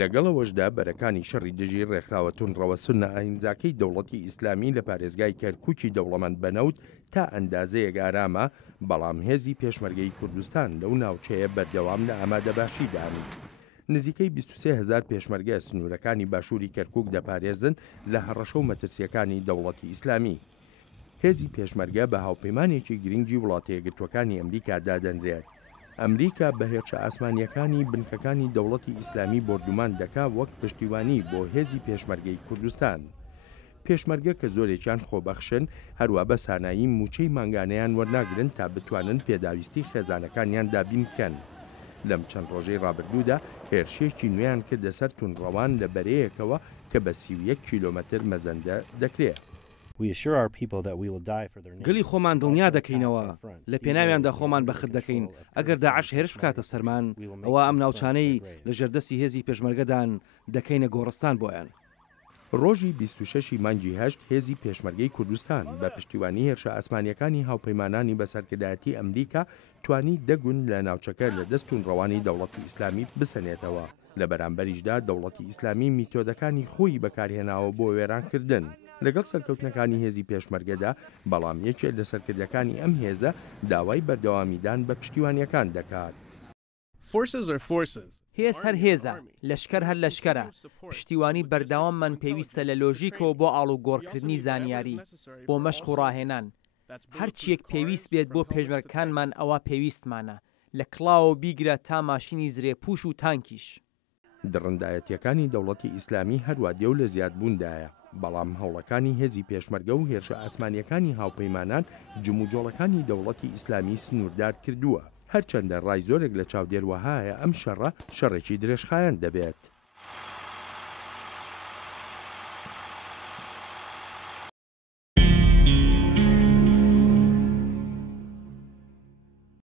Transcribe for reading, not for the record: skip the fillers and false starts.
لەگەڵەوەشدا بەرەکانی شەڕی دژی ڕێکخراوە تونڕەوە سونە ئاینزاکەی دەوڵەتی ئیسلامی لە پارێزگای کەرکووکی دەوڵەمەند بەنەوت تا ئەندازەیەک ئارامە، بەڵام هێزی پێشمەرگەی کوردستان لەو ناوچەیە بەردەوام لە ئامادەباشی دانی. نزیکەی 23,000 پێشمەرگە سنوورەکانی باشووری کەرکووک دەپارێزن لە هەڕەشە و مەترسیەکانی دەوڵەتی ئیسلامی. هێزی پێشمەرگە بە هاوپەیمانێکی گرنگی وڵاتە یەکگرتووەکانی ئەمریکا دادەنرێت. ئەمریکا بە هێرشە ئاسمانیەکانی بنکەکانی دەوڵەتی ئیسلامی بردومان دەکا وەک پشتیوانی بۆ هێزی پێشمەرگەی کوردستان. پێشمەرگە کە زۆرێکیان خۆبەخشن، هەروە بە سانایی موچەی مانگانەیان وەرناگرن تا بتوانن پێداویستی خێزانەکانیان دابین بکەن. لەم چەند ڕۆژەی ڕابردوودا هێرشێکی نوێیان کردە سەر تونڕەوان لە بەرەیەکەوە کە بە 31 کیلۆمەتر مەزەندە دەکرێت. گەلی خۆمان دڵنیا دەکەینەوە لە پێناویاندا خۆمان بەخت دەکەین ئەگەر داعش هێرش بکاتە سەرمان، ئەوە ئەم ناوچانەی لە ژەردەسی هێزی پێشمەرگەدان دەکەینە گۆڕستان بۆیان. ڕۆژی 26 مانگی هەشت هێزی پێشمەرگەی کوردستان بە پشتیوانی هێرشە ئاسمانیەکانی هاوپەیمانانی بەسەرکردایەتی ئەمریکا توانی دەگون لە ناوچەکە لە دەست تونڕەوانی دەوڵەتی ئیسلامی بسەنێتەوە. لە بەرامبەریشدا دەوڵەتی ئیسلامی میتۆدەکانی خۆی بەکارهێناوە بۆ وێرانکردن. لەگەڵ سەرکەوتنەکانی هێزی پێشمەرگەدا، بەڵام یەکێک لە سەرکردەکانی ئەم هێزە داوای بەردەوامیدان بە پشتیوانیەکان دەکات. هێز هەر هێزە، لەشکەر هەر لەشکەرە. پشتیوانی بەردەواممان پێویستە لە لۆژیکەوە بۆ ئاڵوگۆڕکردنی زانیاری، بۆ مەشق و ڕاهێنان. هەرچیەک پێویست بێت بۆ پێشمەرگەکانمان ئەوە پێویستمانە، لە کڵاوە بیگرە تا ماشینی زرێپوش و تانکیش. دڕندایەتیەکانی دەوڵەتی ئیسلامی هەروە دێو لە زیادبووندایە، بەڵام هەوڵەکانی هێزی پێشمەرگە و هێرشە ئاسمانیەکانی هاوپەیمانان جموجۆڵەکانی دەوڵەتی ئیسلامی سنووردار کردووە. هەرچەندە ڕای زۆرێک لە چاودێروەهایە ئەم شەڕە شەڕێکی درێژخایەن دەبێت.